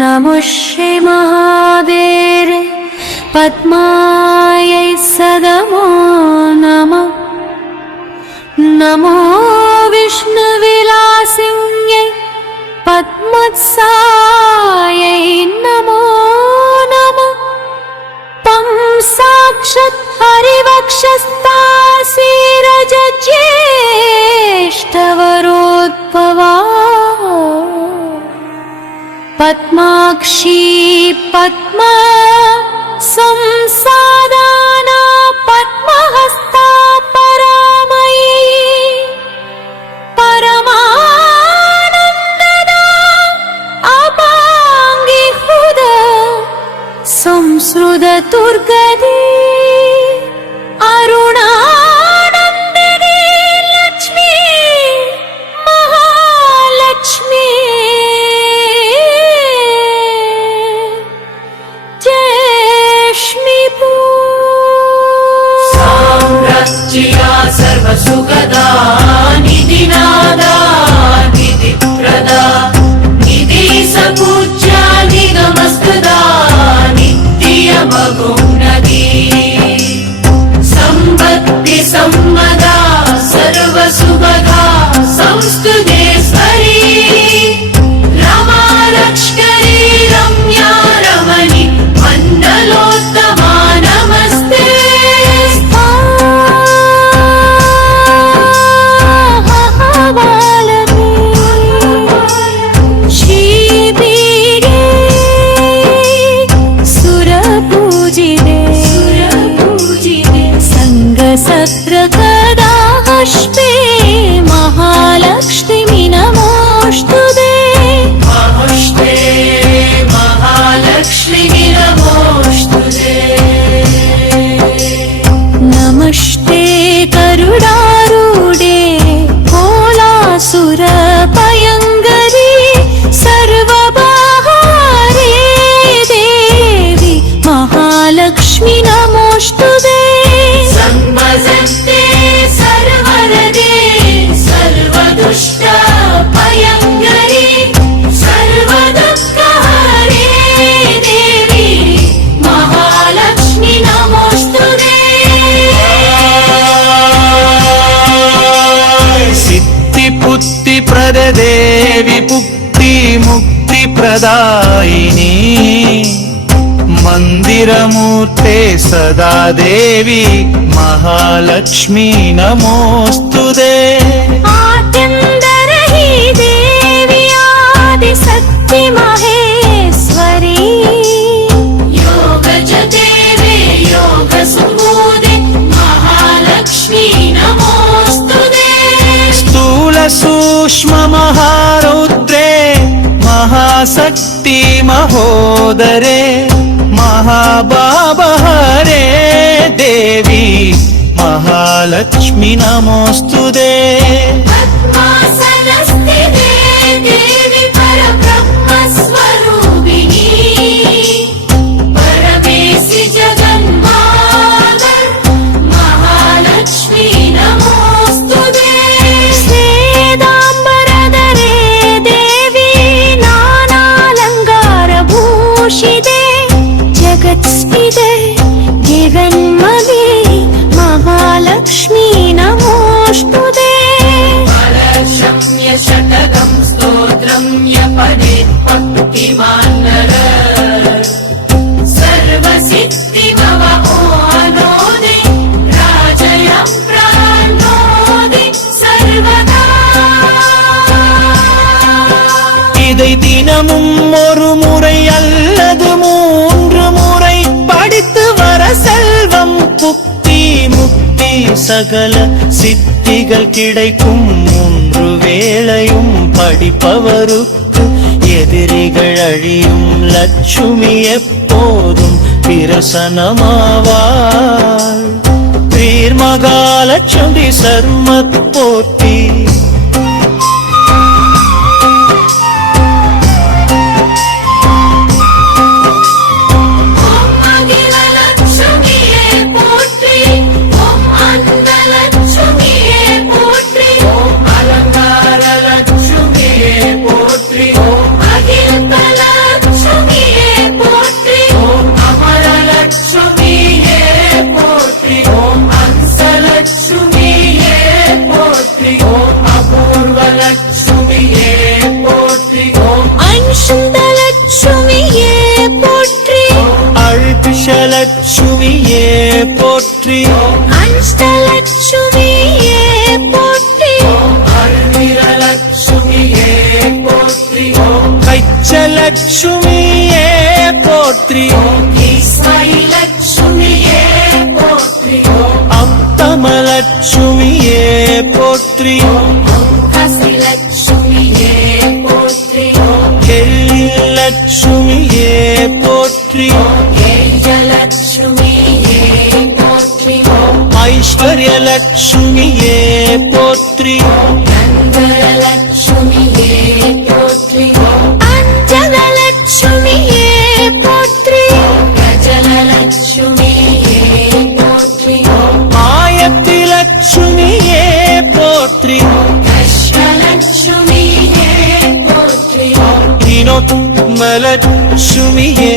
नमो श्री महावीर पद्मायै सदमो नमः। नमो विष्णुविलासिन्यै पद्मत्सायै नमो नमः। पं साक्षात् हरिवक्षस्थासीरज्येष्ठवरोद्भवा पद्माक्षी पद्मा संसादाना पद्महस्ता परामयी परमानन्ददा अपाङ्गी हुदा संसृतदुर्गदी अरुणानन्दिनी लक्ष्मी महालक्ष्मी साम्राज्या सर्वसुखदा निधिनादा निधिप्रदा निधि सपूज्या निगमस्तदा नित्यमगुणदी संपत्ति सम्मदा सर्वसुभदा संस्तुतेश्वरी रमा लक्ष्करी रम्या रमणि मण्डलोत्तमा नमस्ते। सत्रकदाष्टे महालक्ष्मी नमोस्तुते। नमस्ते महालक्ष्मी नमोस्तुते। नमस्ते गरुडारूढे कोलासुरभयङ्करी सर्वबहारे देवी महालक्ष्मी नमोस्तुते। सम्भजन्ते सर्वरदे सर्वदुष्ट भयङ्करी सर्वदुःखहरे देवी महालक्ष्मी नमोस्तुते। सिद्धिपुत्तिप्रददेवी मुक्तिप्रदायिनी मंदिरमूर्ते सदा देवी महालक्ष्मी नमोस्तुते। आद्यन्तरहि देवी आदिशक्ति महेश्वरी योगज देवे योगसुमूदे महालक्ष्मी नमोस्तुते। स्थूल सूक्ष्म महारौद्रे महाशक्ति महोदरे महाबाबहरे देवी महालक्ष्मी नमोस्तुते। पद्मासनस्थिते देवी परब्रह्मस्वरूपिणी परमेशि जगन्माता महालक्ष्मी नमोस्तुते। श्वेताम्बरधरे देवी नानालङ्कारभूषिते जगत्स्थिते जगन्मये महालक्ष्मी नमोस्तुते। परशम्य शतकं स्तोत्रं यपठेत् भक्तिमान् नरः सर्वसिद्धिमवहोनोदे राजयं प्राणोदे सर्वदा। இதை தினமும் ஒரு முறை அல்லது 3 முறை படித்து வர செல்வம் புக்தி முக்தி சகல சித்திகள் கிடைக்கும். 3 வேளையும் படிப்பவருக்கு எதிரிகள் அழியும். லட்சுமி எப்போதும் பிரசன்னமாவாள். வீர் மகாலட்சுமி சர்மத் போற்றி. लक्ष्मी அஷ்டலட்சுமியே போற்றி ஓம் அன்சுந்தலட்சுமியே போற்றி அல்பிஷலட்சுமியே போற்றி அன்ஸ்தலட்சுமியே போற்றி அருணிரலட்சுமியே போற்றி ஓம் கைச்சலட்சுமியே போற்றி ஈஸ்வரிலட்சுமியே போற்றி ஓம் அப்தமலட்சுமியே போற்றி கசிலட்சுமியே போற்றி ஓம் லட்சுமியே போற்றி கேயலட்சுமியே போற்றி ஓம் ஐஸ்வர்யலட்சுமியே போற்றி கந்தலட்சுமியே போற்றி ஓம் அஞ்சனலட்சுமியே போற்றி கஜலட்சுமியே போற்றி ஓம் ஆயத்திலட்சுமியே போற்றி கஷ்டலட்சுமியே போற்றி ஓம் தினோத்மலட்சுமியே